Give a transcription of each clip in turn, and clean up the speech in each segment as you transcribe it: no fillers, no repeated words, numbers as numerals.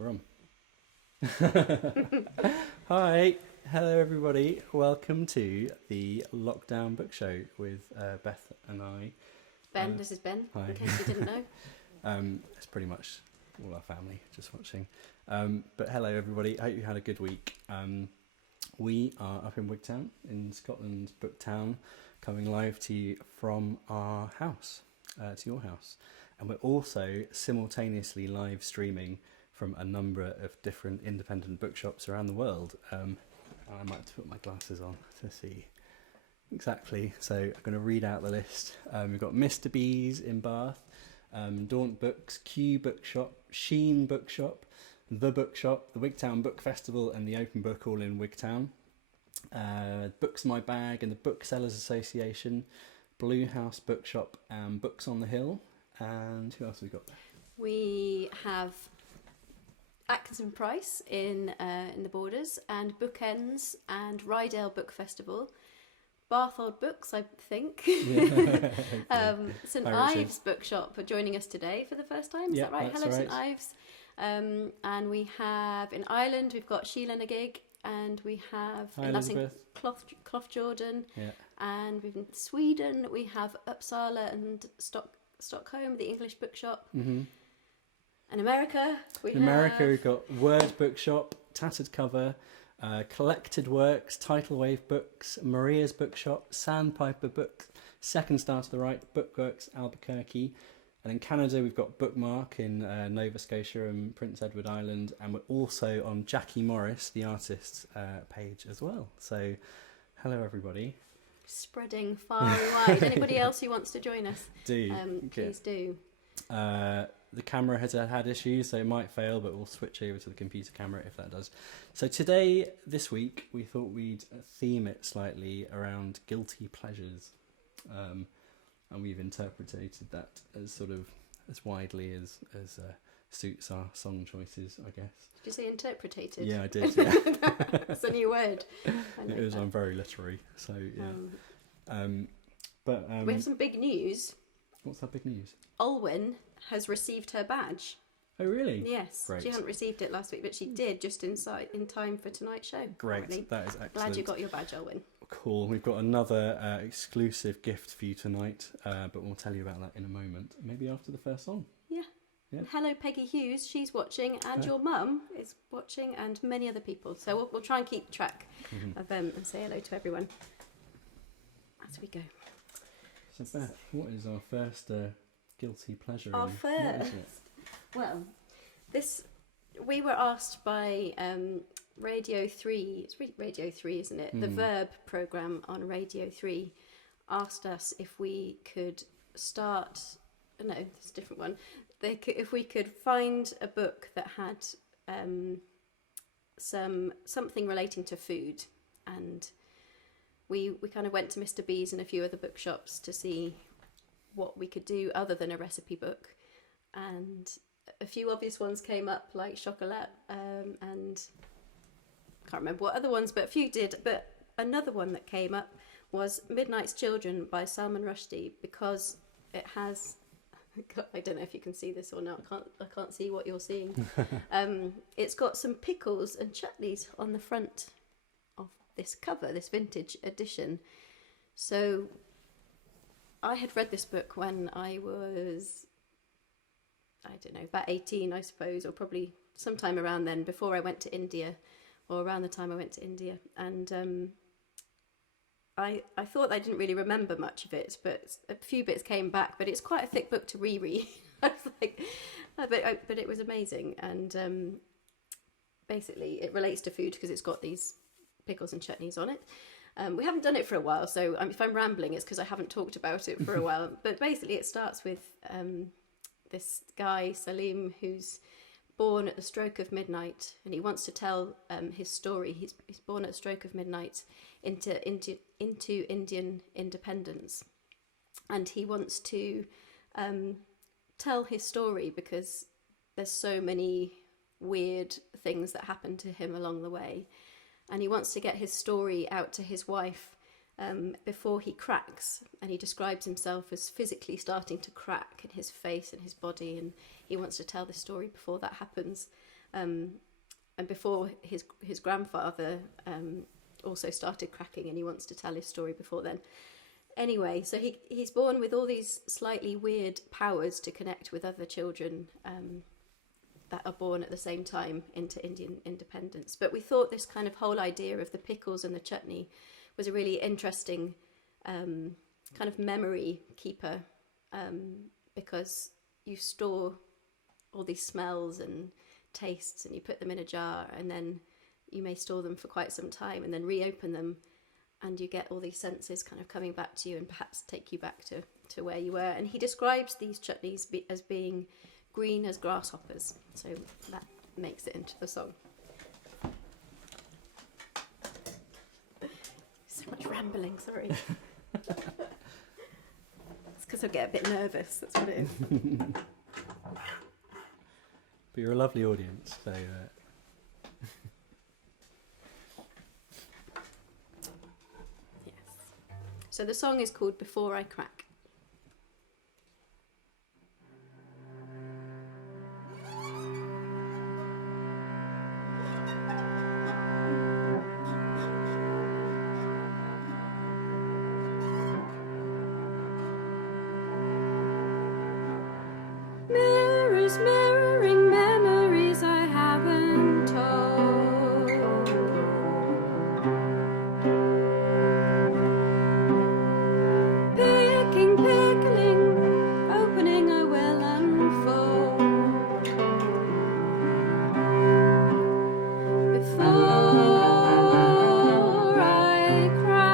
We're on. Hi, hello everybody. Welcome to the Lockdown Book Show with Beth and I. Ben, this is Ben, hi. in case you didn't know. It's pretty much all our family just watching. But hello everybody, I hope you had a good week. We are up in Wigtown, in Scotland's Book Town, coming live to you from our house, to your house. And we're also simultaneously live streaming from a number of different independent bookshops around the world. I might have to put my glasses on to see exactly. So I'm going to read out the list. We've got Mr. B's in Bath, Daunt Books, Q Bookshop, Sheen Bookshop, The Bookshop, the Wigtown Book Festival and the Open Book all in Wigtown. Books in My Bag and the Booksellers Association, Blue House Bookshop and Books on the Hill. And who else have we got there? We have Atkinson Price in the Borders, and Bookends and Rydale Book Festival. Bath Old Books, I think. Yeah. St Ives Bookshop are joining us today for the first time. Is that right? Hello, right. St Ives. And we have in Ireland, we've got Sheila Nagig, and we have that's in Clough Jordan. Yeah. And we've in Sweden, we have Uppsala and Stockholm, the English Bookshop. Mm-hmm. And America, we've got Word Bookshop, Tattered Cover, Collected Works, Tidal Wave Books, Maria's Bookshop, Sandpiper Books, Second Star to the Right, Bookworks, Albuquerque. And in Canada, we've got Bookmark in Nova Scotia and Prince Edward Island. And we're also on Jackie Morris, the artist's page as well. So, hello, everybody. Spreading far and wide. Anybody else who wants to join us? Please do. The camera has had issues, so it might fail, but we'll switch over to the computer camera if that does. So today, this week, we thought we'd theme it slightly around guilty pleasures. And we've interpreted that as sort of as widely as suits our song choices, I guess. Did you say interpreted? Yeah, I did, yeah. That's a new word. I'm very literary, so yeah. We have some big news. What's that big news? Olwyn has received her badge. Oh, really? Yes. Great. She hadn't received it last week, but she did just in time for tonight's show. Great, apparently. That is excellent. Glad you got your badge, Olwyn. Cool. We've got another exclusive gift for you tonight, but we'll tell you about that in a moment. Maybe after the first song. Yeah. Hello, Peggy Hughes. She's watching, and your mum is watching, and many other people. So we'll try and keep track of them and say hello to everyone as we go. So, Beth, what is our first guilty pleasure? Our first. Well, we were asked by Radio 3. It's Radio 3, isn't it? The Verb programme on Radio 3 asked us if we could start. No, it's a different one. If we could find a book that had something relating to food, and we kind of went to Mr. B's and a few other bookshops to see what we could do other than a recipe book, and a few obvious ones came up like chocolat, and I can't remember what other ones, but a few did. But another one that came up was Midnight's Children by Salman Rushdie, because it has, I don't know if you can see this or not, I can't see what you're seeing. It's got some pickles and chutneys on the front of this cover, this vintage edition. So I had read this book when I was, I don't know, about 18, I suppose, or probably sometime around then, before I went to India, or around the time I went to India. And I thought I didn't really remember much of it, but a few bits came back. But it's quite a thick book to reread. I was like, but it was amazing. And basically, it relates to food because it's got these pickles and chutneys on it. We haven't done it for a while, so if I'm rambling, it's because I haven't talked about it for a while. But basically, it starts with this guy, Salim, who's born at the stroke of midnight, and he wants to tell his story. He's born at the stroke of midnight into Indian independence, and he wants to tell his story because there's so many weird things that happen to him along the way, and he wants to get his story out to his wife before he cracks, and he describes himself as physically starting to crack in his face and his body, and he wants to tell the story before that happens. And before his grandfather also started cracking, and he wants to tell his story before then. Anyway, so he's born with all these slightly weird powers to connect with other children that are born at the same time into Indian independence. But we thought this kind of whole idea of the pickles and the chutney was a really interesting kind of memory keeper, because you store all these smells and tastes and you put them in a jar, and then you may store them for quite some time and then reopen them, and you get all these senses kind of coming back to you and perhaps take you back to where you were. And he describes these chutneys as being green as grasshoppers, so that makes it into the song. So much rambling, sorry. It's because I get a bit nervous, that's what it is. But you're a lovely audience, so... Yes. So the song is called Before I Crack. Mirrors mirroring memories I haven't told. Picking, pickling, opening I will unfold. Before I cry,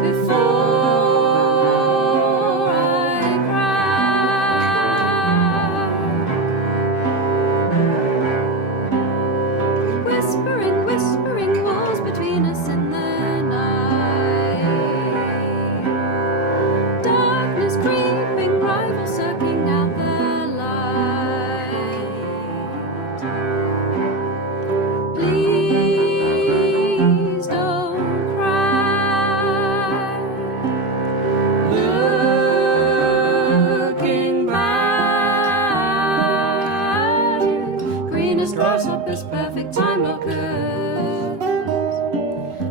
before whispering walls between us in the night. Darkness creeping, rivals sucking out the light. Please don't cry. Looking back, greenest grasshoppers, perfect time lockers.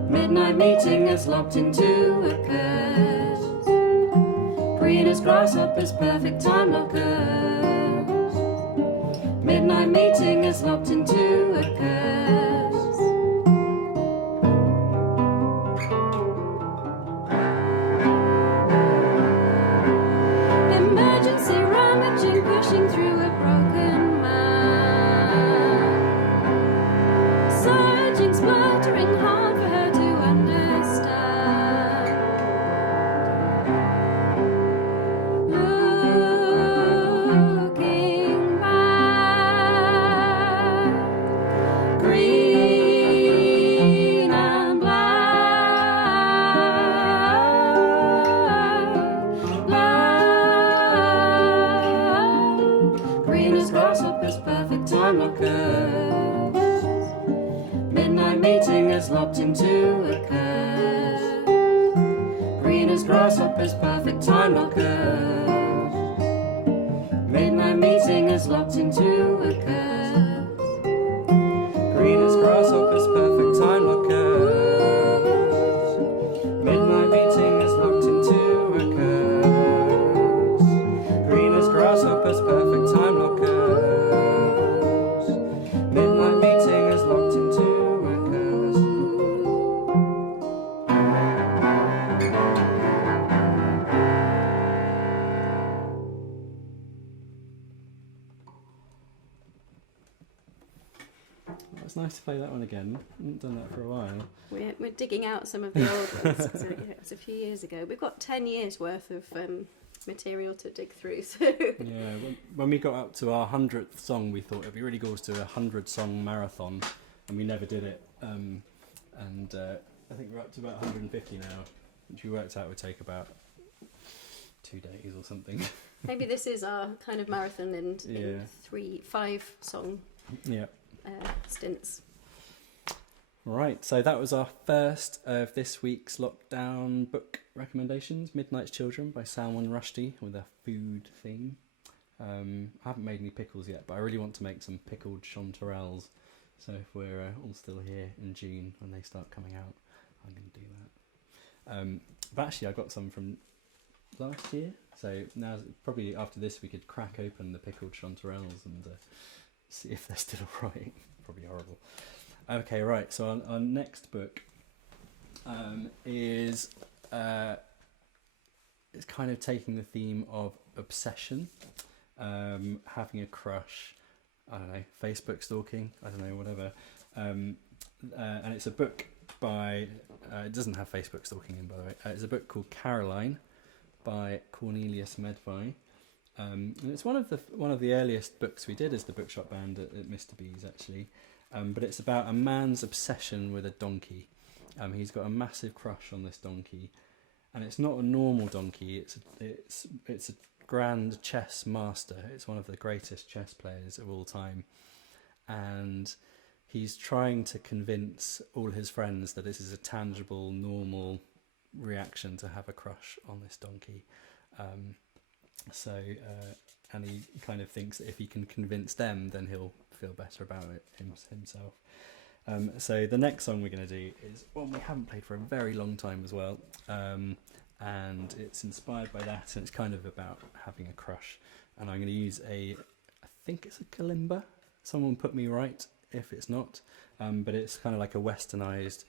Midnight meeting is locked into a curse. Greenest grasshoppers, perfect time lockers. Midnight meeting is locked into a curse. Emergency rummaging, pushing through a broken man. Surging, spluttering, hard for her to understand. Looking back, green and black, black. Green as grasshoppers, perfect time lockers. Midnight meeting is locked into a curse. Green as grasshoppers, perfect time lockers. Midnight meeting is locked into a curse. Green as grasshoppers, perfect time lockers. Midnight meeting is locked into a curse. Green as grasshoppers, perfect time lockers. Midnight meeting is locked into a curse. Well, it's nice to play that one again. I haven't done that for a while. We're digging out some of the old ones. So, it was a few years ago. We've got 10 years worth of material to dig through. So Yeah, when we got up to our 100th song, we thought it'd be really cool to do a 100-song marathon, and we never did it. I think we're up to about 150 now, which we worked out would take about 2 days or something. maybe this is our kind of marathon in Yeah. 5 song Yeah. stints. Right, so that was our first of this week's lockdown book recommendations, Midnight's Children by Salman Rushdie, with a food theme. I haven't made any pickles yet, but I really want to make some pickled chanterelles. So if we're all still here in June when they start coming out, I'm going to do that. But actually, I got some from last year. So now, probably after this, we could crack open the pickled chanterelles and see if they're still alright. Probably horrible. Okay, right. So our next book is it's kind of taking the theme of obsession, having a crush. I don't know, Facebook stalking. I don't know, whatever. And it's a book by. It doesn't have Facebook stalking in, by the way. It's a book called Caroline by Cornelius Medvei. And it's one of the earliest books we did as the bookshop band at Mr. B's, actually. But it's about a man's obsession with a donkey. He's got a massive crush on this donkey, and it's not a normal donkey. It's a grand chess master. It's one of the greatest chess players of all time, and he's trying to convince all his friends that this is a tangible, normal reaction to have a crush on this donkey. And he kind of thinks that if he can convince them, then he'll feel better about it himself. So the next song we're going to do is one we haven't played for a very long time as well. And it's inspired by that, and it's kind of about having a crush. And I'm going to use I think it's a kalimba. Someone put me right if it's not. But it's kind of like a westernized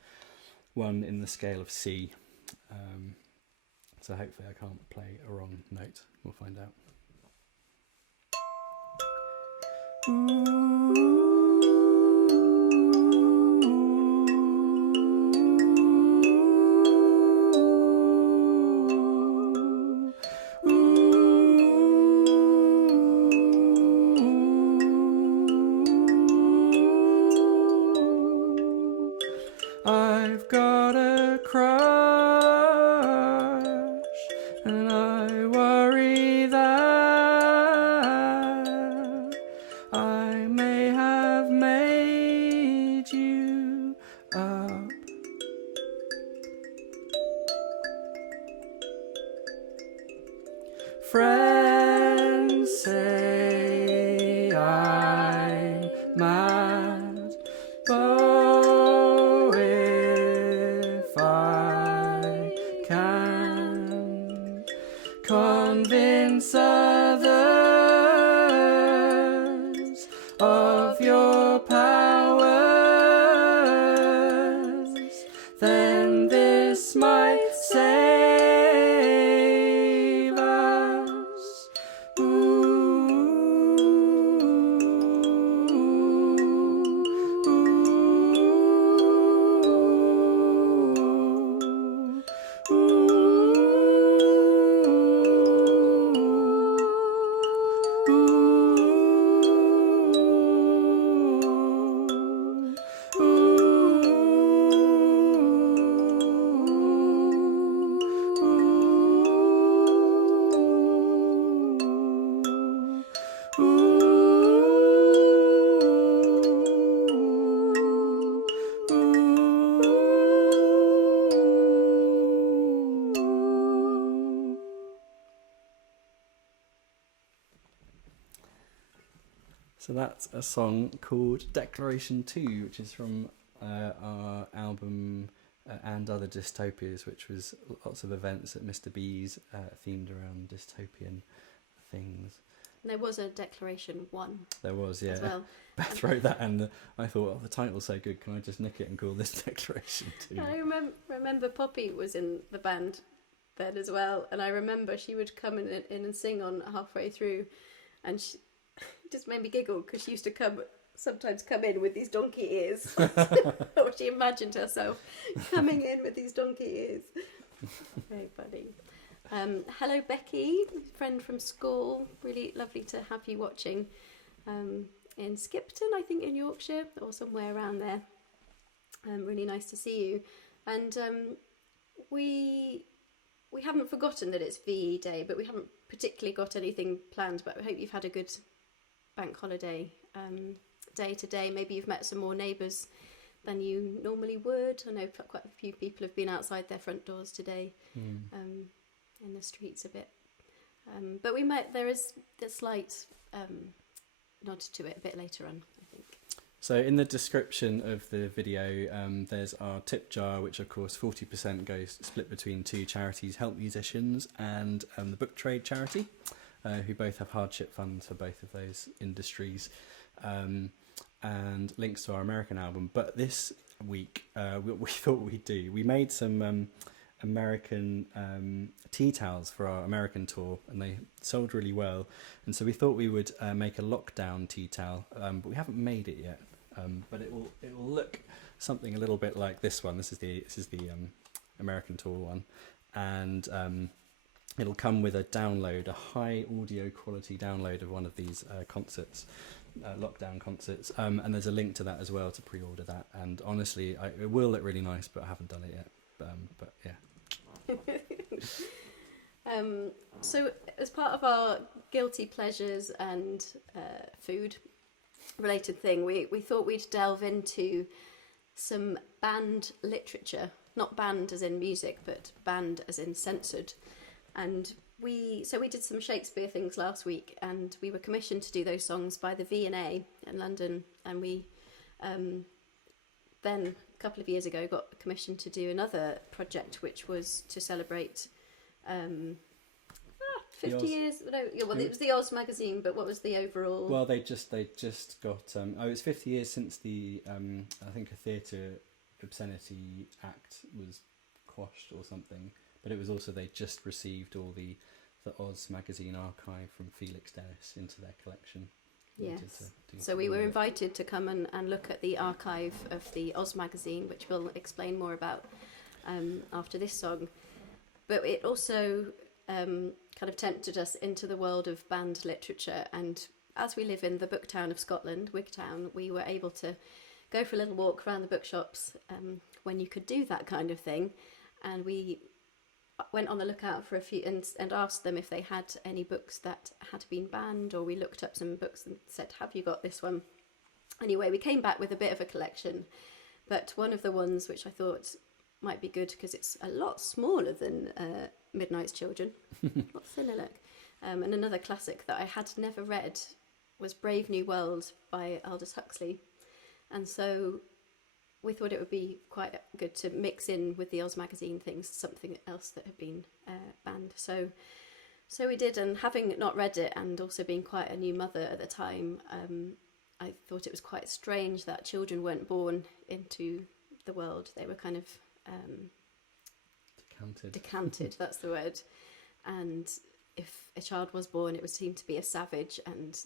one in the scale of C. So hopefully I can't play a wrong note. We'll find out. I've got a crush, and I worry that I may have made you up. Friends say I'm mad, but if I can convince others of your powers, then this might save us. So that's a song called Declaration 2, which is from our album And Other Dystopias, which was lots of events at Mr. B's themed around dystopian things. And there was a Declaration 1. There was, yeah. As well. Beth wrote that, and I thought, oh, the title's so good, can I just nick it and call this Declaration 2? I remember Poppy was in the band then as well, and I remember she would come in and sing on halfway through, and she just made me giggle because she used to sometimes come in with these donkey ears. Or she imagined herself coming in with these donkey ears. Very funny. Hello Becky, friend from school. Really lovely to have you watching in Skipton, I think in Yorkshire or somewhere around there. Really nice to see you. And we haven't forgotten that it's VE Day, but we haven't particularly got anything planned. But I hope you've had a good bank holiday day today. Maybe you've met some more neighbours than you normally would. I know quite a few people have been outside their front doors today, in the streets a bit. But there is a slight nod to it a bit later on, I think. So in the description of the video, there's our tip jar, which of course 40% goes split between two charities, Help Musicians and the Book Trade charity, who both have hardship funds for both of those industries, and links to our American album. But this week, we thought we made some American tea towels for our American tour, and they sold really well. And so we thought we would make a lockdown tea towel, but we haven't made it yet. But it will look something a little bit like this one. This is the American tour one, and it'll come with a download, a high audio quality download of one of these concerts, lockdown concerts, and there's a link to that as well to pre-order that. And honestly, it will look really nice, but I haven't done it yet. But yeah. So as part of our guilty pleasures and food related thing, we thought we'd delve into some banned literature, not banned as in music, but banned as in censored. And we did some Shakespeare things last week, and we were commissioned to do those songs by the V&A in London, and we then a couple of years ago got commissioned to do another project, which was to celebrate 50 years. No, well, it was the Oz magazine, but what was the overall? Well, they just got it's 50 years since the I think a theatre obscenity act was quashed or something, but it was also they just received all the Oz magazine archive from Felix Dennis into their collection. Yes. So we were invited to come and look at the archive of the Oz magazine, which we'll explain more about after this song. But it also kind of tempted us into the world of banned literature. And as we live in the book town of Scotland, Wigtown, we were able to go for a little walk around the bookshops when you could do that kind of thing. And we went on the lookout for a few and asked them if they had any books that had been banned, or we looked up some books and said, have you got this one? Anyway, we came back with a bit of a collection, but one of the ones which I thought might be good because it's a lot smaller than Midnight's Children, a lot thinner look, and another classic that I had never read was Brave New World by Aldous Huxley, and so we thought it would be quite good to mix in with the Oz magazine things, something else that had been banned. So we did, and having not read it and also being quite a new mother at the time, I thought it was quite strange that children weren't born into the world. They were kind of decanted, that's the word. And if a child was born, it would seem to be a savage and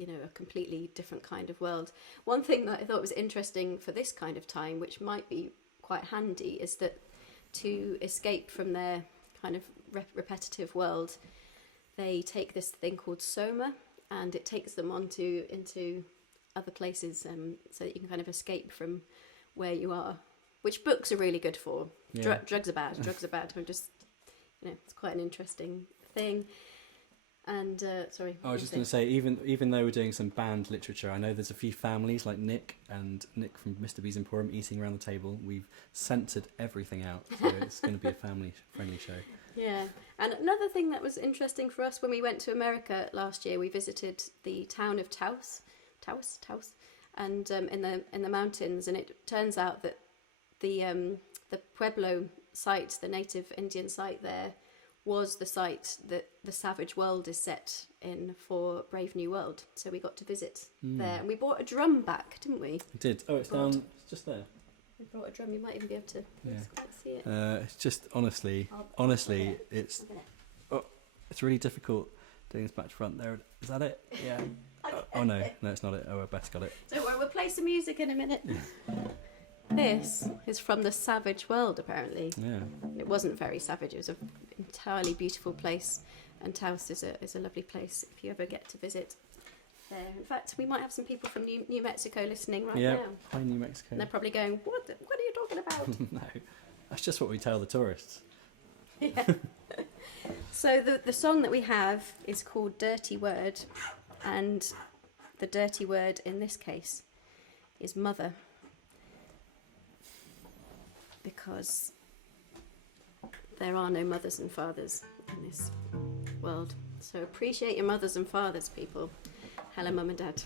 a completely different kind of world. One thing that I thought was interesting for this kind of time, which might be quite handy, is that to escape from their kind of repetitive world, they take this thing called soma, and it takes them into other places, so that you can kind of escape from where you are, which books are really good for. Yeah. Drugs are bad. I'm just, it's quite an interesting thing. And sorry, I was just going to say, even though we're doing some banned literature, I know there's a few families like Nick from Mr. B's Emporium eating around the table. We've censored everything out, so it's going to be a family-friendly show. Yeah, and another thing that was interesting for us when we went to America last year, we visited the town of Taos, and in the mountains, and it turns out that the Pueblo site, the native Indian site there, was the site that the Savage World is set in for Brave New World. So we got to visit there. And we brought a drum back, didn't we? We did. Oh, it's just there. We brought a drum. You might even be able to see it. It's just, honestly, it's really difficult doing this back to front there. Is that it? Yeah. Oh, no, it's not it. Oh, I best got it. Don't worry, we'll play some music in a minute. This is from the Savage World, apparently. Yeah. It wasn't very savage. It was an entirely beautiful place, and Taos is a lovely place if you ever get to visit there. In fact, we might have some people from New Mexico listening now. Yeah, hi New Mexico. And they're probably going, what are you talking about? No, that's just what we tell the tourists. Yeah. So the song that we have is called Dirty Word, and the dirty word in this case is mother. Because there are no mothers and fathers in this world. So appreciate your mothers and fathers, people. Hello, Mum and Dad.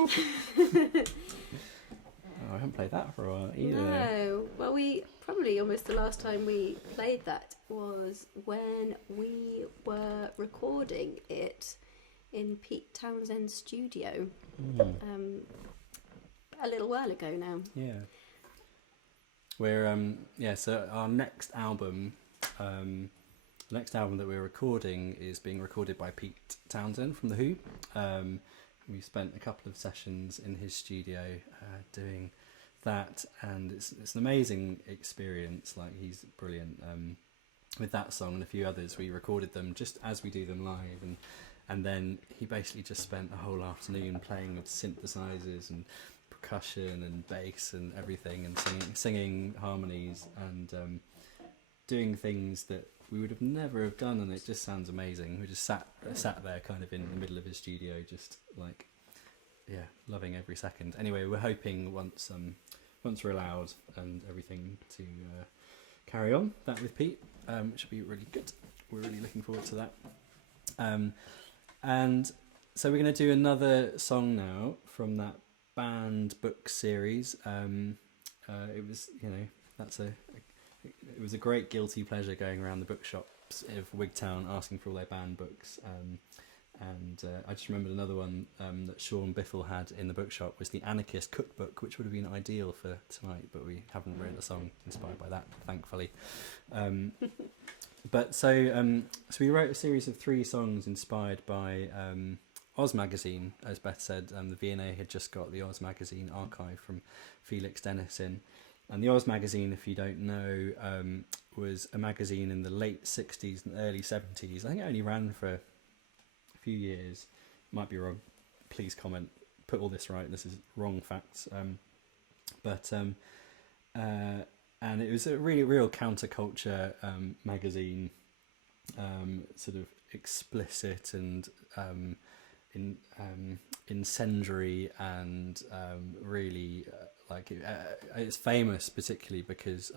Oh, I haven't played that for a while either. No. Well, we probably almost the last time we played that was when we were recording it in Pete Townsend's studio a little while ago now. Yeah. We're so our next album that we're recording is being recorded by Pete Townsend from The Who. We spent a couple of sessions in his studio doing that, and it's an amazing experience. Like, he's brilliant. With that song and a few others, we recorded them just as we do them live, and then he basically just spent the whole afternoon playing with synthesizers and percussion and bass and everything, and singing harmonies and doing things that we would have never have done, and it just sounds amazing. We just sat there kind of in the middle of his studio, just like, yeah, loving every second. Anyway, we're hoping once we're allowed and everything to carry on that with Pete, which will be really good. We're really looking forward to that. And so we're going to do another song now from that banned book series. It was, it was a great guilty pleasure going around the bookshops of Wigtown asking for all their banned books. I just remembered another one that Sean Biffle had in the bookshop was the Anarchist Cookbook, which would have been ideal for tonight, but we haven't written a song inspired by that, thankfully. So we wrote a series of 3 songs inspired by Oz Magazine. As Beth said, the V&A had just got the Oz Magazine archive from Felix Dennis in. And the Oz Magazine, if you don't know, was a magazine in the late 60s and early 70s. I think it only ran for a few years. Might be wrong. Please comment. Put all this right. This is wrong facts. And it was a really real counterculture magazine, sort of explicit and incendiary, and really it's famous particularly because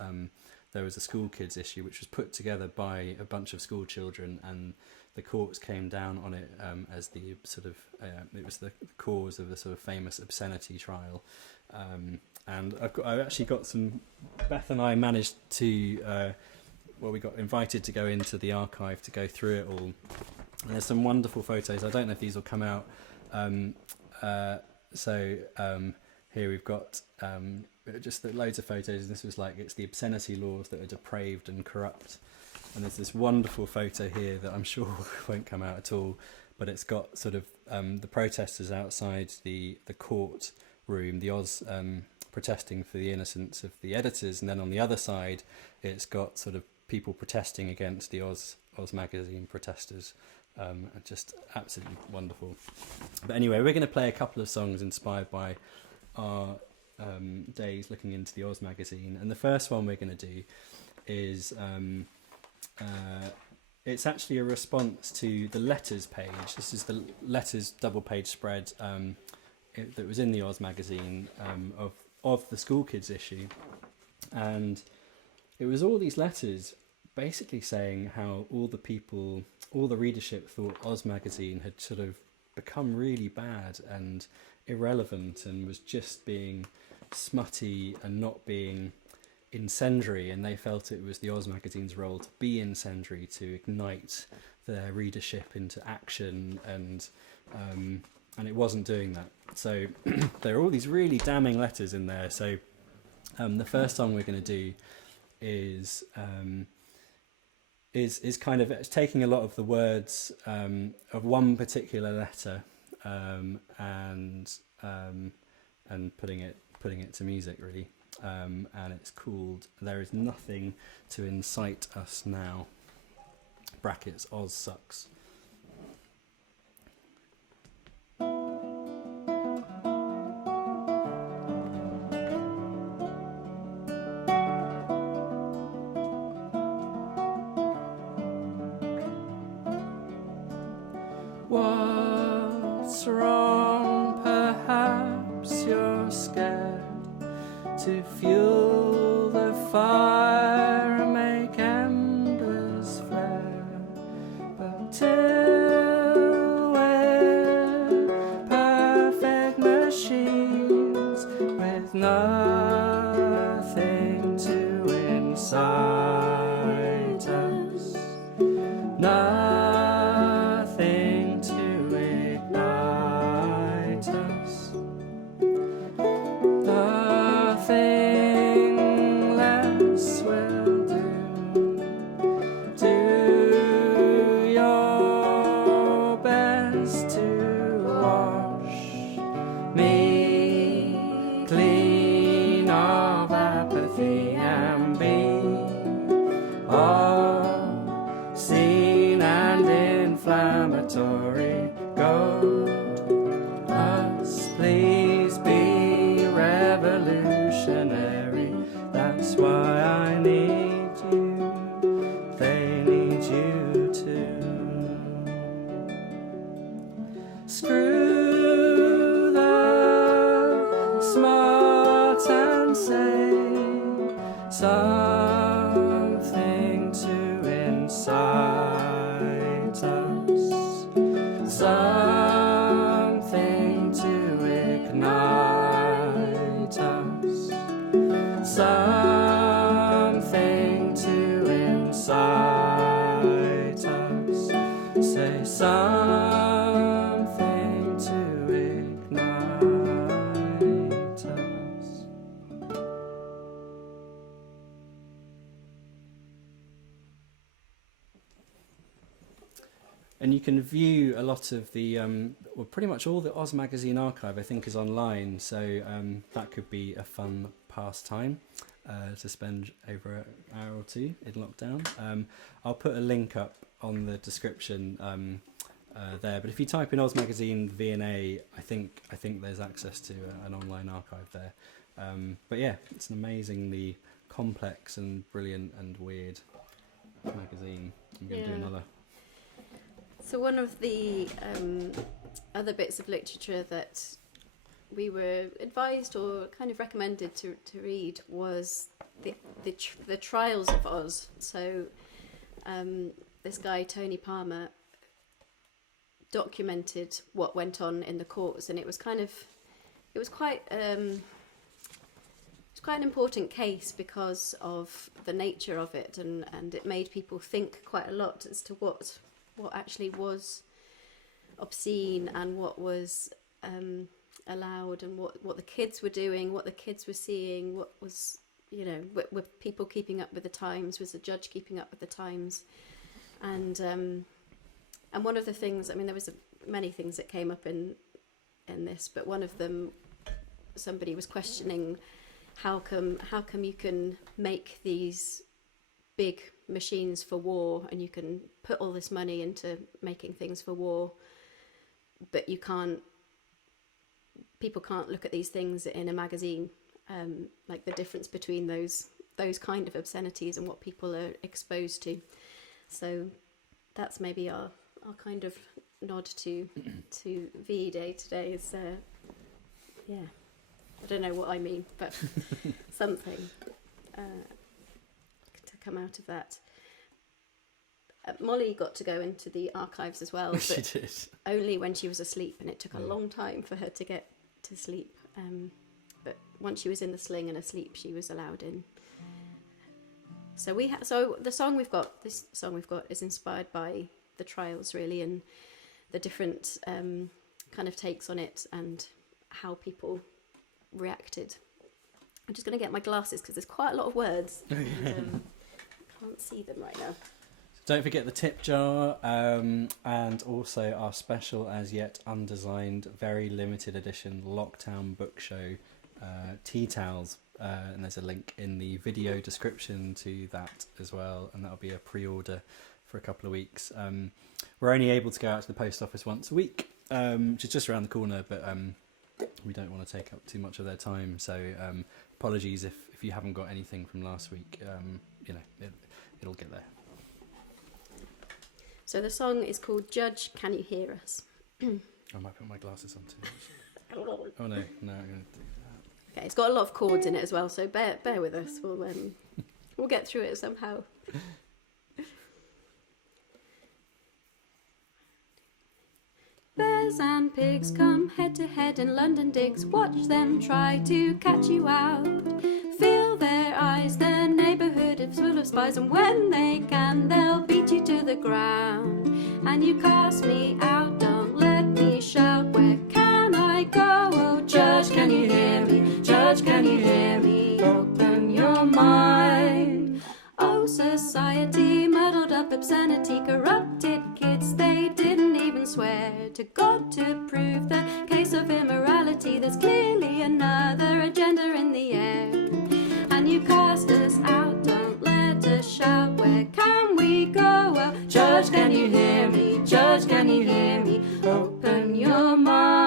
there was a school kids issue which was put together by a bunch of school children, and the courts came down on it as the sort of it was the cause of the sort of famous obscenity trial. And I've actually got some. Beth and I managed to. We got invited to go into the archive to go through it all. And there's some wonderful photos. I don't know if these will come out. Here we've got just loads of photos. This was it's the obscenity laws that are depraved and corrupt. And there's this wonderful photo here that I'm sure won't come out at all, but it's got sort of the protesters outside the court room, the Oz protesting for the innocence of the editors, and then on the other side it's got sort of people protesting against the Oz Magazine protesters. Just absolutely wonderful. But anyway, we're going to play a couple of songs inspired by our days looking into the Oz Magazine, and the first one we're going to do is it's actually a response to the letters page. This is the letters double page spread that was in the Oz Magazine of the school kids issue, and it was all these letters basically saying how all the readership thought Oz Magazine had sort of become really bad and irrelevant and was just being smutty and not being incendiary, and they felt it was the Oz Magazine's role to be incendiary, to ignite their readership into action, and it wasn't doing that. So there are all these really damning letters in there. So the first song we're going to do is kind of it's taking a lot of the words of one particular letter and putting it to music, really. And it's called "There Is Nothing to Incite Us Now." Brackets, Oz sucks. What's wrong? Perhaps you're scared to fuel the fire and make embers flare, but till we're perfect machines with nothing to incite us, nothing to ignite us, nothing less will do. Do your best to wash me clean of apathy and be obscene and inflammatory. Goad us, please be revolutionary. That's why I need you, they need you too. Screw the smart and say some something to ignite us, something to incite us, say something to ignite us. And you can view a lot of the, well, pretty much all the Oz Magazine archive, I think, is online. So that could be a fun pastime to spend over an hour or two in lockdown. I'll put a link up on the description there. But if you type in Oz Magazine V&A, I think there's access to an online archive there. But yeah, it's an amazingly complex and brilliant and weird magazine. I'm going to do another. So one of the other bits of literature that we were advised or kind of recommended to read was the Trials of Oz. So this guy Tony Palmer documented what went on in the courts, and it was quite an important case because of the nature of it, and it made people think quite a lot as to what actually was obscene and what was allowed, and what the kids were doing, what the kids were seeing, what was, were people keeping up with the times, was the judge keeping up with the times, and one of the things, I mean, there was many things that came up in this, but one of them, somebody was questioning how come you can make these big machines for war, and you can put all this money into making things for war, but people can't look at these things in a magazine, like the difference between those kind of obscenities and what people are exposed to. So that's maybe our kind of nod to VE Day today is I don't know what I mean, but something to come out of that. Molly got to go into the archives as well, but she did. Only when she was asleep, and it took a long time for her to get to sleep. But once she was in the sling and asleep, she was allowed in. So this song we've got is inspired by the trials, really, and the different kind of takes on it and how people reacted. I'm just going to get my glasses because there's quite a lot of words. And, can't see them right now. Don't forget the tip jar, and also our special, as yet undesigned, very limited edition Lockdown Book Show tea towels, and there's a link in the video description to that as well, and that'll be a pre-order for a couple of weeks. We're only able to go out to the post office once a week, which is just around the corner, but we don't want to take up too much of their time, so apologies if you haven't got anything from last week. It'll get there. So the song is called Judge, Can You Hear Us? I might put my glasses on too. Oh no, I'm going to do that. Okay, it's got a lot of chords in it as well, so bear with us. We'll get through it somehow. Bears and pigs come head to head in London digs. Watch them try to catch you out. Feel their eyes, their neighbourhood is full of spies, and when they can, they'll beat you to the ground. And you cast me out, don't let me shout. Where can I go? Oh, Judge, can you hear me? Judge, can you hear me? Open your mind. Oh, society, muddled up obscenity, corrupted kids, they didn't even swear to God to prove the case of immorality. There's clearly another agenda in the air. And you cast us out, don't let us shout. Where can we go? Oh, Judge, can you hear me? Judge, can you hear me? Open your mind.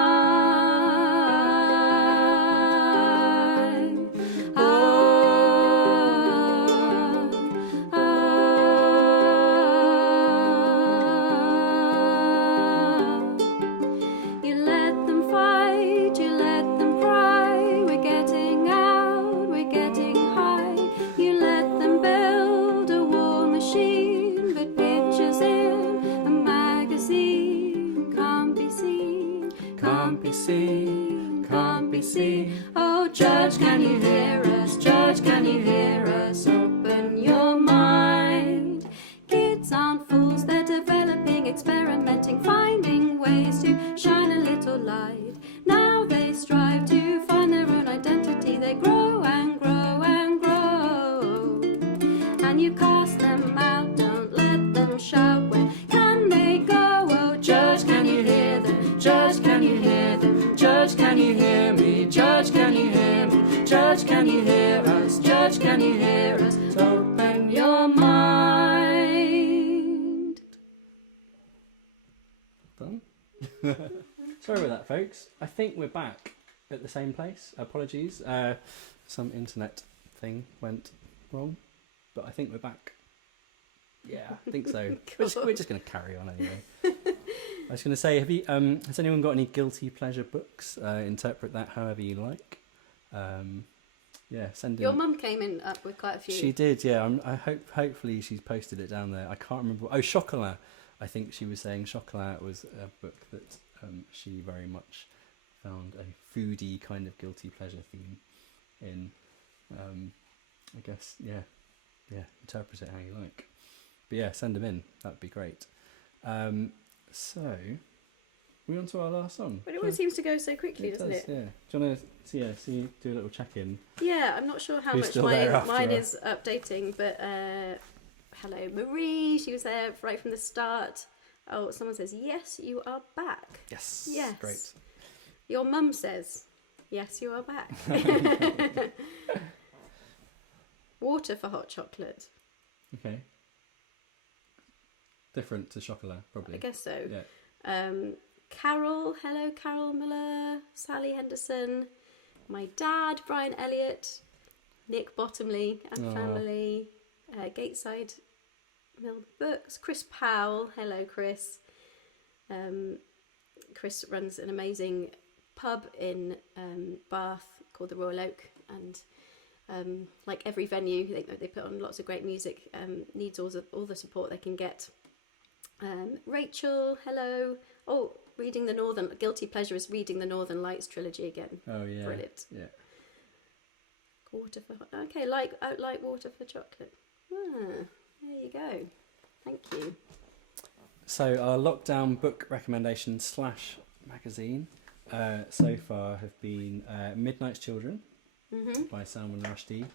You let them fight, you let them cry. We're getting out, we're getting high. You let them build a war machine, but pictures in a magazine can't be seen, can't be seen. Oh, judge, can you hear us? Judge, can you hear us? Open your mind. Kids aren't fools, they're developing, experimenting, finding ways to shine a little light. Now they strive to find their own identity. They grow and grow and grow. And you cast them out, don't let them shout. Where can they go? Oh, judge, can you hear them? Judge, can you hear them? Judge, can you hear me? Judge, can you hear me? Judge, can you hear us? Judge, can you hear us? Open your mind. Done. Sorry about that, folks. I think we're back at the same place. Apologies. Some internet thing went wrong, but I think we're back. Yeah, I think so. We're just going to carry on anyway. I was going to say, has anyone got any guilty pleasure books? Interpret that however you like. Yeah, send in. Your mum came in up with quite a few. She did, yeah. Hopefully she's posted it down there. I can't remember. Oh, Chocolat. I think she was saying Chocolat was a book that she very much found a foodie kind of guilty pleasure theme in. I guess, yeah, interpret it how you like. But yeah, send them in. That'd be great. So, we're on to our last song. But it always seems to go so quickly, doesn't it? Yeah. Do you want to see do a little check-in? Yeah, I'm not sure how Who's much still there after mine us? is updating, but hello Marie, she was there right from the start. Oh, someone says, yes, you are back. Yes. Great. Your mum says, yes, you are back. Water for hot chocolate. Okay. Different to Chocolat, probably. I guess so. Yeah. Carol, hello Carol Miller, Sally Henderson, my dad, Brian Elliott, Nick Bottomley and family, Gateside Mill Books, Chris Powell, hello Chris. Chris runs an amazing pub in Bath called the Royal Oak, and like every venue, they put on lots of great music, needs all the support they can get. Rachel, hello. Oh, reading the Guilty Pleasure is reading the Northern Lights trilogy again. Oh yeah. Brilliant. Yeah. Water for okay, like water for chocolate. There you go. Thank you. So our lockdown book recommendation / magazine so far have been Midnight's Children by Salman Rushdie.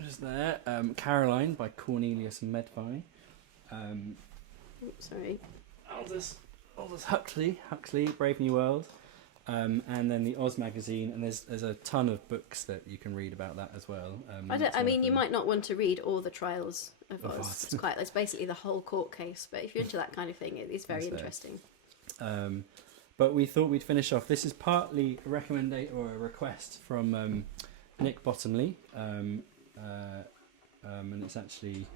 Just there. Caroline by Cornelius and Medvei. Sorry. Aldous Huxley, Brave New World, and then the Oz magazine, and there's a ton of books that you can read about that as well. You might not want to read all the trials of Oz. It's basically the whole court case, but if you're into that kind of thing, it is very interesting. But we thought we'd finish off. This is partly a a request from Nick Bottomley, and it's actually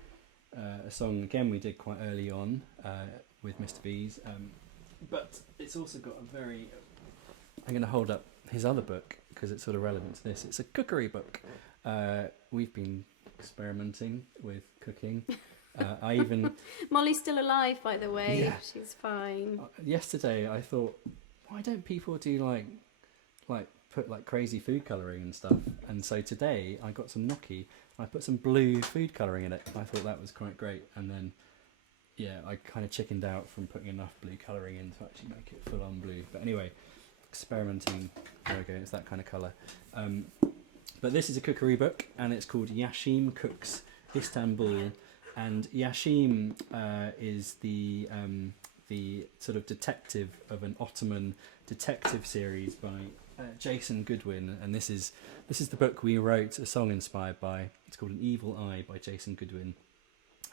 a song again we did quite early on with Mr. B's, but it's also got a very. I'm going to hold up his other book because it's sort of relevant to this. It's a cookery book. We've been experimenting with cooking. I even Molly's still alive, by the way. Yeah. She's fine. Yesterday I thought, why don't people do like put like crazy food colouring and stuff? And so today I got some gnocchi. I put some blue food colouring in it. I thought that was quite great. And then I kind of chickened out from putting enough blue colouring in to actually make it full on blue. But anyway, experimenting. There we go. It's that kind of colour. But this is a cookery book, and it's called Yashim Cooks Istanbul. And Yashim is the sort of detective of an Ottoman detective series by Jason Goodwin, and this is the book we wrote a song inspired by. It's called An Evil Eye by Jason Goodwin,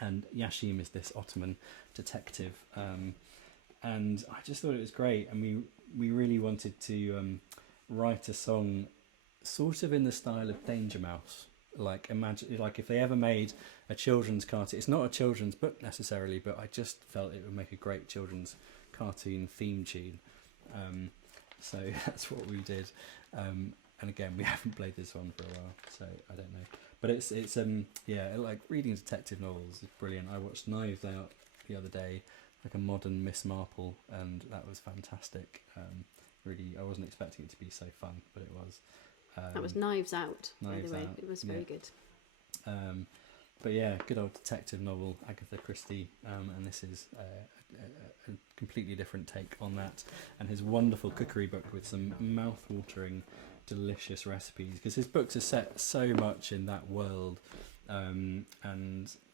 and Yashim is this Ottoman detective, and I just thought it was great, and we really wanted to write a song sort of in the style of Danger Mouse. Like imagine, like if they ever made a children's cartoon. It's not a children's book necessarily, but I just felt it would make a great children's cartoon theme tune. So that's what we did. And again, we haven't played this one for a while, so I don't know. But it's like reading detective novels is brilliant. I watched Knives Out the other day, like a modern Miss Marple, and that was fantastic. Really, I wasn't expecting it to be so fun, but it was. That was Knives Out, by Knives the way. Out, It was very good. But yeah, good old detective novel, Agatha Christie, and this is a completely different take on that, and his wonderful cookery book with some mouth-watering, delicious recipes, because his books are set so much in that world, and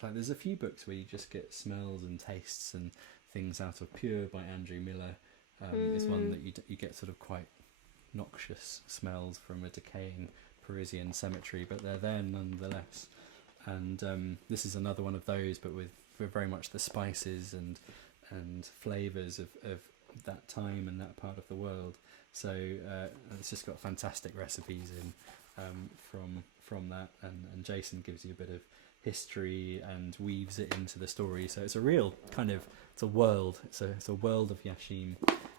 like there's a few books where you just get smells and tastes and things out of Pure by Andrew Miller. Is one that you get sort of quite noxious smells from a decaying Parisian cemetery, but they're there nonetheless. And this is another one of those, but with very much the spices and flavours of that time and that part of the world. So it's just got fantastic recipes in from that, and Jason gives you a bit of history and weaves it into the story. So it's a real kind of, it's a world. It's a world of Yashim.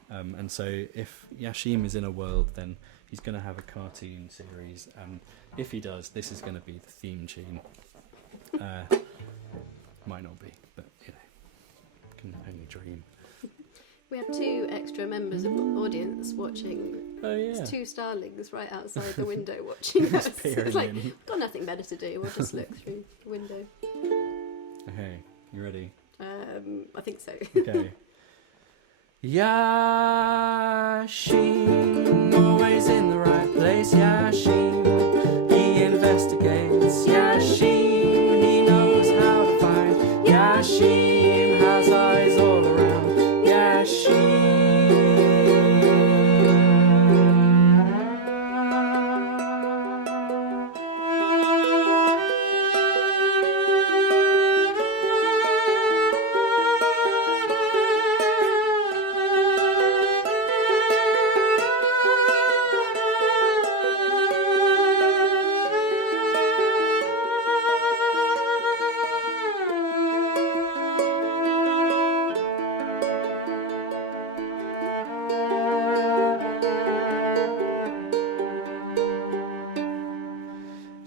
And so if Yashim is in a world, then he's going to have a cartoon series. And if he does, this is going to be the theme tune. Might not be, but you know, can only dream. We have 2 extra members of the audience watching. Oh yeah. There's 2 starlings right outside the window watching us. Peering It's like, in. got nothing better to do. We'll just look through the window. Okay, you ready? I think so. Okay. Yashim, always in the right place. Yashim, he investigates. Yashim, he knows how to find. Yashim has eyes all around.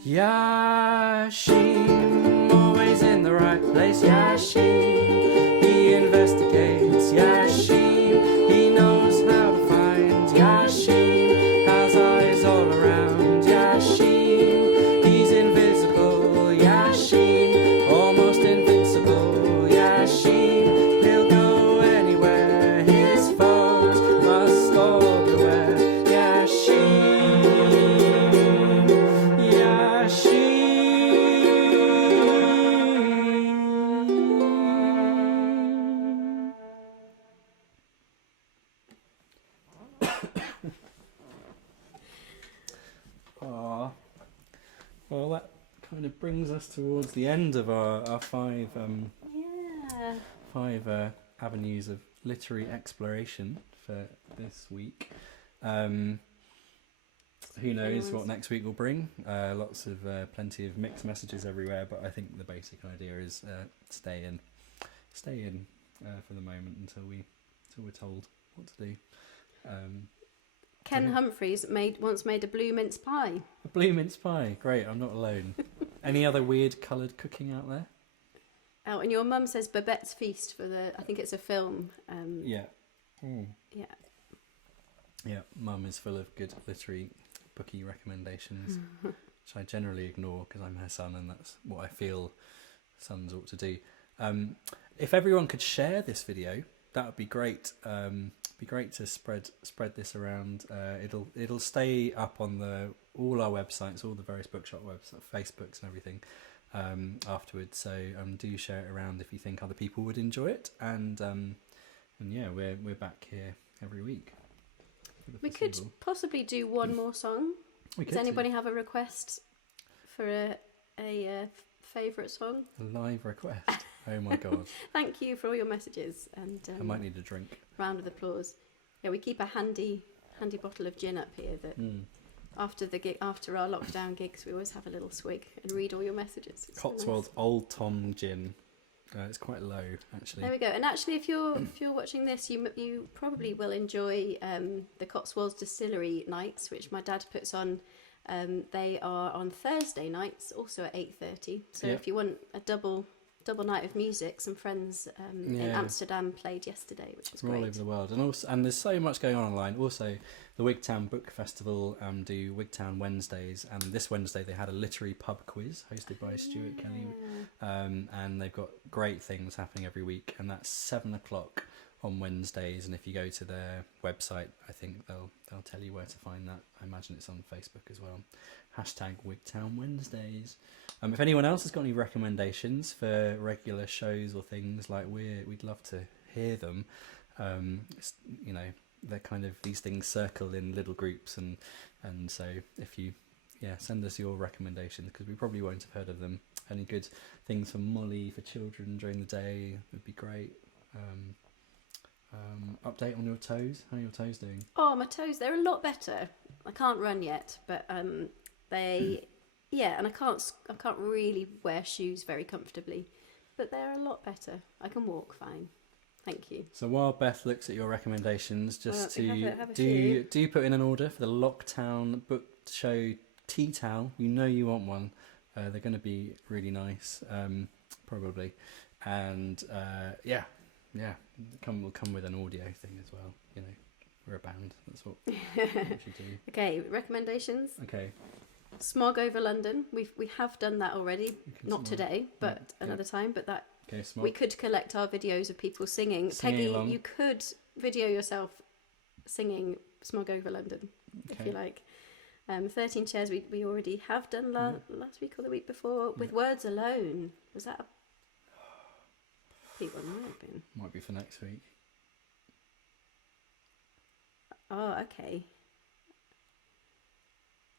Yashim, always in the right place. Yashim, he investigates. Yashim, he knows how to find. Yashim has eyes all around. Yashim, he's invisible. Yashim, almost invincible. Yashim, he'll go anywhere. His foes must all beware. Yashim, Yashim. Well, that kind of brings us towards the end of our 5 avenues of literary exploration for this week. Who knows what next week will bring? Lots of plenty of mixed messages everywhere, but I think the basic idea is stay in for the moment until we're told what to do. Ken Humphreys once made a blue mince pie. A blue mince pie, great! I'm not alone. Any other weird coloured cooking out there? Oh, and your mum says Babette's Feast for I think it's a film. Yeah. Yeah. Yeah, Mum is full of good literary booky recommendations, which I generally ignore because I'm her son and that's what I feel sons ought to do. If everyone could share this video, that would be great. Be great to spread this around. It'll stay up on all our websites, all the various bookshop websites, Facebooks and everything afterwards. So do share it around if you think other people would enjoy it. And yeah, we're back here every week. We could possibly do one more song. Does anybody have a request for a favourite song? A live request. Oh my god. Thank you for all your messages, and I might need a drink. Round of applause. Yeah, we keep a handy bottle of gin up here that after our lockdown gigs we always have a little swig and read all your messages. It's Cotswolds so nice. Old Tom gin. It's quite low actually. There we go. And actually if you're watching this, you probably will enjoy the Cotswolds Distillery nights, which my dad puts on. They are on Thursday nights, also at 8:30. So if you want a double double night of music. Some friends in Amsterdam played yesterday, which was We're great. all over the world, and there's so much going on online. Also, the Wigtown Book Festival do Wigtown Wednesdays, and this Wednesday they had a literary pub quiz hosted by Stuart Kelly, and they've got great things happening every week, and that's 7:00 on Wednesdays. And if you go to their website, I think they'll tell you where to find that. I imagine it's on Facebook as well. #Wigtown Wednesdays. If anyone else has got any recommendations for regular shows or things, like we'd love to hear them. They're kind of, these things circle in little groups, and so if you send us your recommendations, because we probably won't have heard of them. Any good things for Molly for children during the day would be great. Update on your toes. How are your toes doing? Oh, my toes, they're a lot better. I can't run yet, but they and I can't really wear shoes very comfortably, but they're a lot better. I can walk fine. Thank you. So while Beth looks at your recommendations, just have a do put in an order for the Locktown Book Show tea towel. You know you want one. They're going to be really nice, probably, and will come with an audio thing as well. You know, we're a band. That's what we should do. Okay, recommendations. Okay. Smog over London. We have done that already. Not today, but another time. But that we could collect our videos of people singing. Peggy, along. you could video yourself singing Smog over London if you like. 13 Chairs we already have done last week or the week before. With Words Alone. Was that a big one? Might have been. Might be for next week. Oh, okay.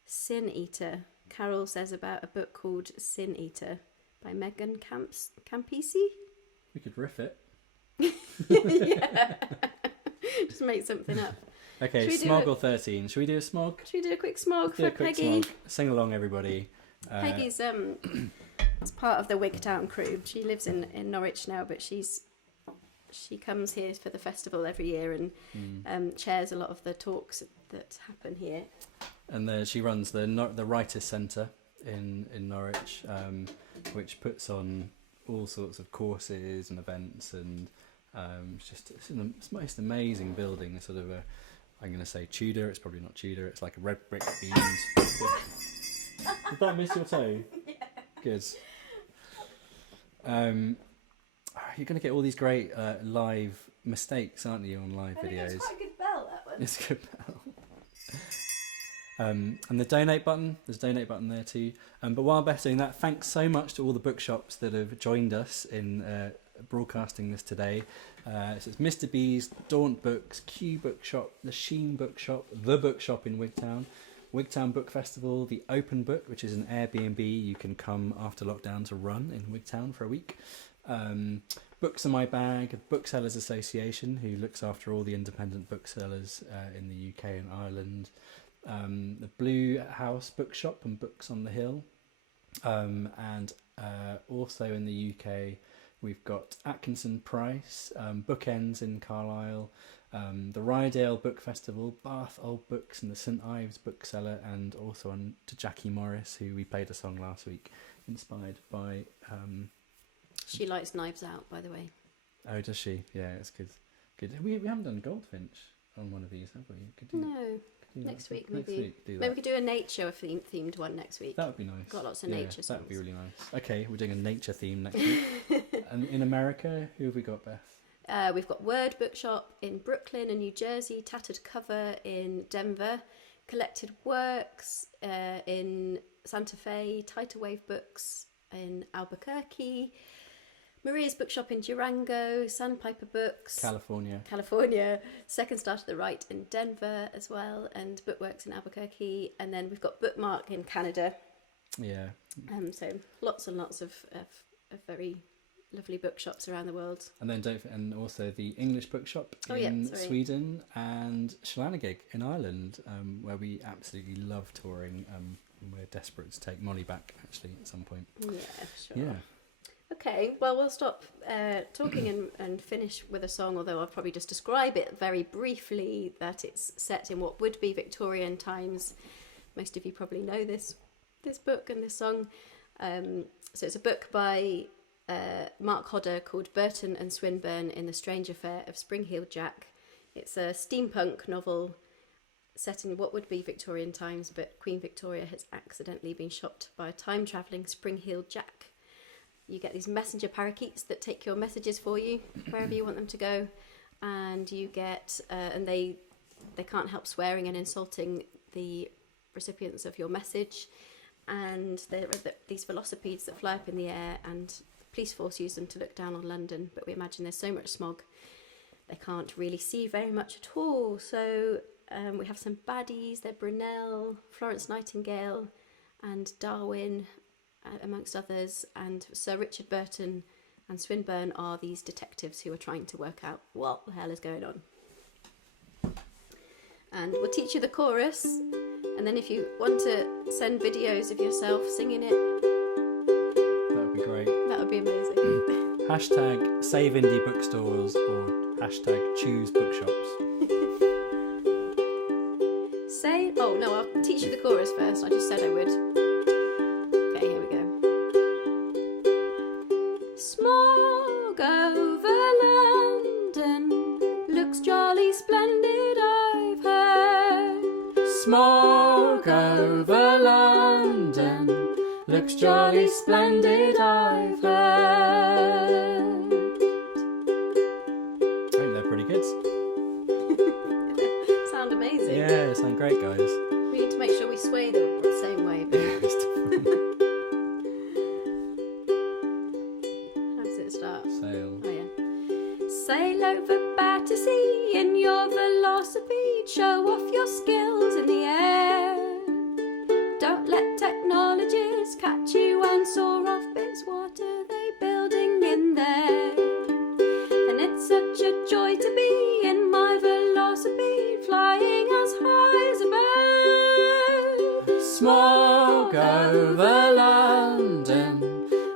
Sin Eater. Carol says about a book called Sin Eater by Megan Campisi. We could riff it. Yeah. Just make something up. Okay, Smog or 13. Should we do a Smog? Should we do a quick Smog for Peggy? Smog. Sing along, everybody. Peggy's it's part of the Wigtown crew. She lives in Norwich now, but she comes here for the festival every year and chairs a lot of the talks that happen here. And she runs the Writers' Centre in Norwich, which puts on all sorts of courses and events, and it's the most amazing building. Sort of I'm going to say Tudor. It's probably not Tudor. It's like a red brick beams. Did that miss your toe? Yeah. Good. You're going to get all these great live mistakes, aren't you, on live videos? It's quite a good bell, that one. It's a good bell. And the donate button, there's a donate button there too. But while Beth's doing that, thanks so much to all the bookshops that have joined us in broadcasting this today. So it's Mr. B's, Daunt Books, Q Bookshop, the Sheen Bookshop, The Bookshop in Wigtown Book Festival, The Open Book, which is an Airbnb you can come after lockdown to run in Wigtown for a week. Books in My Bag, Booksellers Association, who looks after all the independent booksellers in the UK and Ireland. The Blue House Bookshop and Books on the Hill. And also in the UK, we've got Atkinson Price, Bookends in Carlisle, the Ryedale Book Festival, Bath Old Books, and the St Ives Bookseller, and also on to Jackie Morris, who we played a song last week, inspired by... She likes Knives Out, by the way. Oh, does she? Yeah, it's good. Good. We haven't done Goldfinch on one of these, have we? Next week, maybe. Next week, do that. Maybe we could do a nature themed one next week. That would be nice. Got lots of nature songs. That would be really nice. Okay, we're doing a nature theme next week. And in America, who have we got, Beth? We've got Word Bookshop in Brooklyn and New Jersey, Tattered Cover in Denver, Collected Works in Santa Fe, Tidal Wave Books in Albuquerque, Maria's Bookshop in Durango, Sandpiper Books, California, Second Star to the Right in Denver as well, and Bookworks in Albuquerque, and then we've got Bookmark in Canada. Yeah. So lots and lots of very lovely bookshops around the world. And then and also the English Bookshop in Sweden, and Schlanagig in Ireland, where we absolutely love touring. We're desperate to take Molly back actually at some point. Yeah, sure. Yeah. Okay, well, we'll stop talking and finish with a song, although I'll probably just describe it very briefly, that it's set in what would be Victorian times. Most of you probably know this book and this song. So it's a book by Mark Hodder called Burton and Swinburne in the Strange Affair of Spring-Heeled Jack. It's a steampunk novel set in what would be Victorian times, but Queen Victoria has accidentally been shot by a time-travelling spring-heeled Jack. You get these messenger parakeets that take your messages for you wherever you want them to go, and you get and they can't help swearing and insulting the recipients of your message. And there are these velocipedes that fly up in the air, and the police force use them to look down on London, but we imagine there's so much smog they can't really see very much at all. So we have some baddies. They're Brunel, Florence Nightingale and Darwin, amongst others. And Sir Richard Burton and Swinburne are these detectives who are trying to work out what the hell is going on. And we'll teach you the chorus. And then if you want to send videos of yourself singing it, That would be great. that would be amazing. Hashtag save indie bookstores or hashtag choose bookshops. Oh no, I'll teach you the chorus first. I just said I would. Okay, here we go. Smog over London looks jolly splendid, I've heard. Smog over London looks jolly splendid, I've heard. I think they're pretty good. Sound amazing. Yeah, sound great, guys. We need to make sure we sway them the same way. How does it start? Sail. Oh yeah. Sail over Battersea in your velocipede. Show off your skills in the air. Don't let technologists catch you and soar off bits. What are they building in there? And it's such a joy to be in my velocipede, flying as high as a bird. Smog over London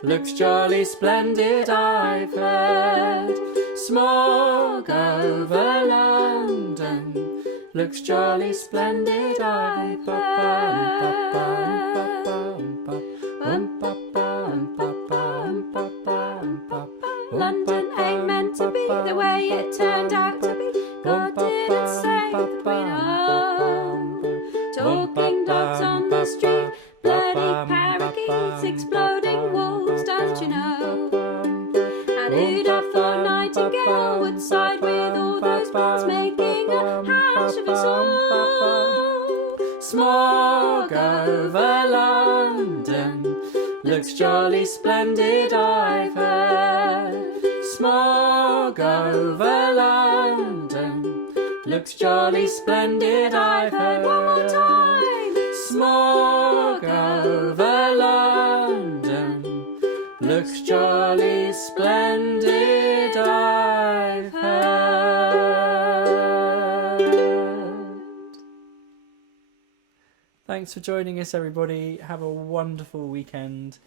looks jolly splendid, I've heard. Smog over London looks jolly splendid, I've heard. London ain't meant to be the way it turned out to be. God didn't say that we know. Talking dogs on the street, bloody parakeets, exploding wolves, don't you know? And Rudolph Nightingale would side with all those birds, making a hash of us all. Smog over London looks jolly splendid, I've heard. Smog over London looks jolly splendid, I've heard. One more time. Smog over London looks jolly splendid, I've heard. Thanks for joining us, everybody. Have a wonderful weekend.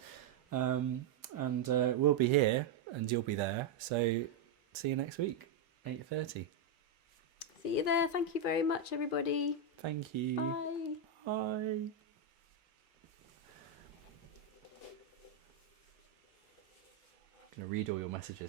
And we'll be here and you'll be there. So see you next week, 8:30. See you there. Thank you very much, everybody. Thank you. Bye. Bye. I'm going to read all your messages.